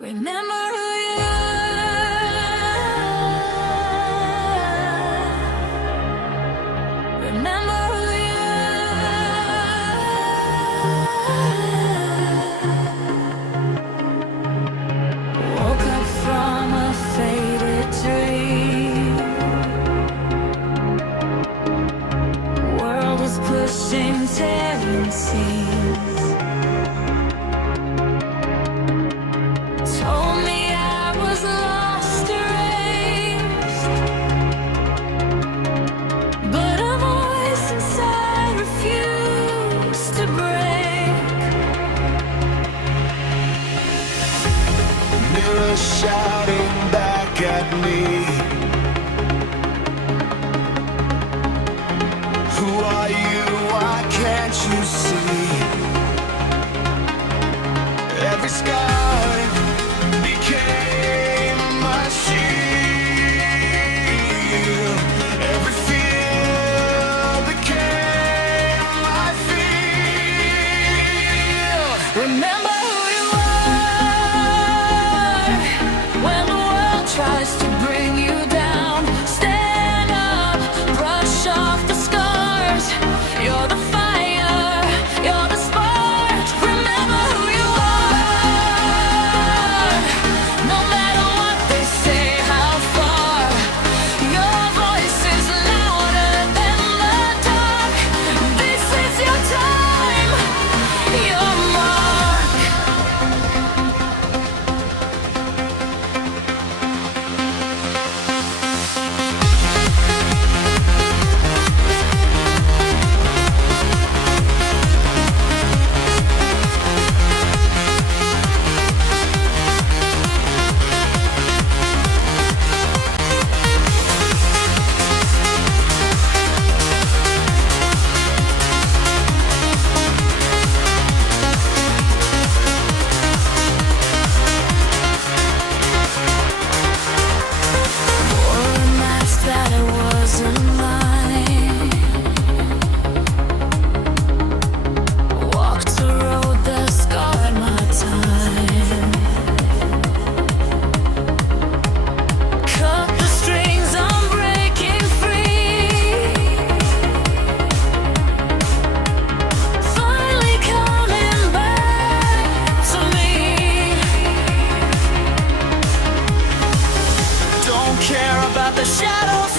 Remember who you are. Remember who you are. Woke up from a faded dream. World is pushing, tearing seams. Told me I was lost, erased, but a voice inside refused to break. Mirror shouting back at me. Who are you? Why can't you see? Every sky became my shield. Every fear became my field. Remember who you are. When the world tries to bring you down, stand up, brush off the scars. You're the fire, you're the spark. Remember who you are. No matter what they say, how far, your voice is louder than the dark. This is your time, your mark. Wore a mask that it wasn't mine. Walked a road that scarred my time. Cut the strings, I'm breaking free. Finally coming back to me. Don't care about the shadows